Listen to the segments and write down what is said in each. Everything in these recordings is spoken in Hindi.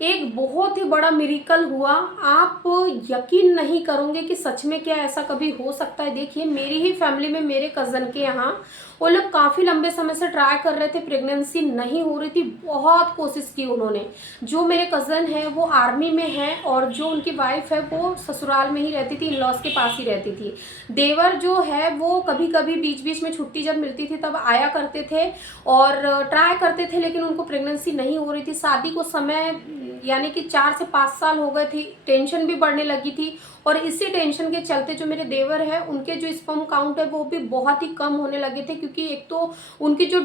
एक बहुत ही बड़ा मिरेकल हुआ। आप यकीन नहीं करोगे कि सच में क्या ऐसा कभी हो सकता है। देखिए, मेरी ही फैमिली में मेरे कज़न के यहाँ वो लोग काफ़ी लंबे समय से ट्राई कर रहे थे, प्रेगनेंसी नहीं हो रही थी, बहुत कोशिश की उन्होंने। जो मेरे कज़न है वो आर्मी में है और जो उनकी वाइफ है वो ससुराल में ही रहती थी, इन लॉज के पास ही रहती थी। देवर जो है वो कभी कभी बीच बीच में छुट्टी जब मिलती थी तब आया करते थे और ट्राई करते थे, लेकिन उनको प्रेगनेंसी नहीं हो रही थी। शादी को समय यानी कि 4 से 5 साल हो गए थे, टेंशन भी बढ़ने लगी थी और इसी टेंशन के चलते जो मेरे देवर है उनके जो स्पर्म काउंट है वो भी बहुत ही कम होने लगे थे, क्योंकि एक तो उनकी जो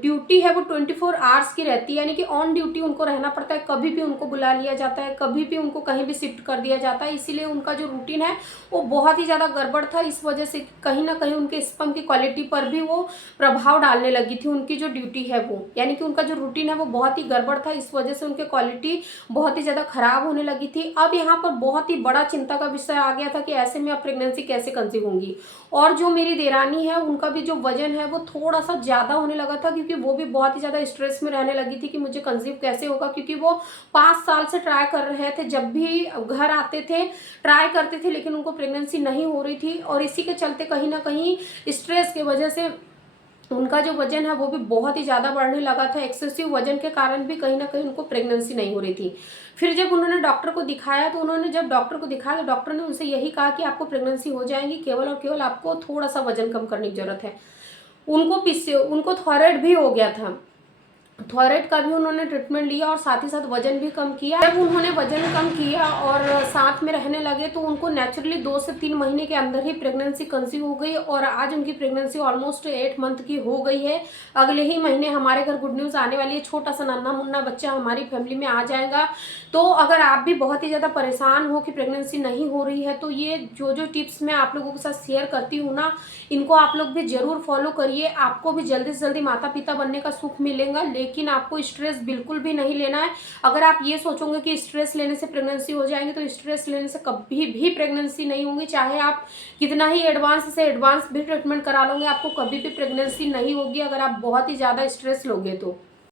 ड्यूटी है वो 24 आवर्स की रहती है, यानी कि ऑन ड्यूटी उनको रहना पड़ता है। कभी भी उनको बुला लिया जाता है, कभी भी उनको कहीं भी शिफ्ट कर दिया जाता है, इसीलिए उनका जो रूटीन है वो बहुत ही ज़्यादा गड़बड़ था। इस वजह से कहीं ना कहीं उनके स्पर्म की क्वालिटी पर भी वो प्रभाव डालने लगी थी। उनकी जो ड्यूटी है वो यानी कि उनका जो रूटीन है वो बहुत ही गड़बड़ था, इस वजह से उनके क्वालिटी बहुत ही ज़्यादा खराब होने लगी थी। अब यहाँ पर बहुत ही बड़ा चिंता का विषय आ गया था कि ऐसे में अब प्रेगनेंसी कैसे कंसीव होंगी। और जो मेरी देरानी है उनका भी जो वजन है वो थोड़ा सा ज़्यादा होने लगा था, क्योंकि वो भी बहुत ही ज़्यादा स्ट्रेस में रहने लगी थी कि मुझे कंसीव कैसे होगा, क्योंकि वो 5 साल से ट्राई कर रहे थे। जब भी घर आते थे ट्राई करते थे, लेकिन उनको प्रेगनेंसी नहीं हो रही थी और इसी के चलते कहीं ना कहीं स्ट्रेस की वजह से उनका जो वजन है वो भी बहुत ही ज़्यादा बढ़ने लगा था। एक्सेसिव वजन के कारण भी कहीं ना कहीं उनको प्रेगनेंसी नहीं हो रही थी। फिर जब उन्होंने डॉक्टर को दिखाया तो उन्होंने जब डॉक्टर को दिखाया तो डॉक्टर ने उनसे यही कहा कि आपको प्रेगनेंसी हो जाएगी, केवल और केवल आपको थोड़ा सा वजन कम करने की जरूरत है। उनको थायराइड भी हो गया था। थायराइड का भी उन्होंने ट्रीटमेंट लिया और साथ ही साथ वजन भी कम किया। जब उन्होंने वजन कम किया और साथ में रहने लगे तो उनको नेचुरली 2 से 3 महीने के अंदर ही प्रेगनेंसी कंसीव हो गई और आज उनकी प्रेगनेंसी ऑलमोस्ट 8 मंथ की हो गई है। अगले ही महीने हमारे घर गुड न्यूज़ आने वाली है, छोटा सा नन्हा मुन्ना बच्चा हमारी फैमिली में आ जाएगा। तो अगर आप भी बहुत ही ज़्यादा परेशान हो कि प्रेगनेंसी नहीं हो रही है तो ये जो जो टिप्स मैं आप लोगों के साथ शेयर करती हूँ ना, इनको आप लोग भी ज़रूर फॉलो करिए। आपको भी जल्दी से जल्दी माता पिता बनने का सुख मिलेगा, लेकिन आपको स्ट्रेस बिल्कुल भी नहीं लेना है। अगर आप ये सोचोगे कि स्ट्रेस लेने से प्रेगनेंसी हो जाएंगे तो स्ट्रेस लेने से कभी भी प्रेगनेंसी नहीं होगी। चाहे आप कितना ही एडवांस से एडवांस भी ट्रीटमेंट करा लोगे, आपको कभी भी प्रेगनेंसी नहीं होगी अगर आप बहुत ही ज़्यादा स्ट्रेस लोगे तो।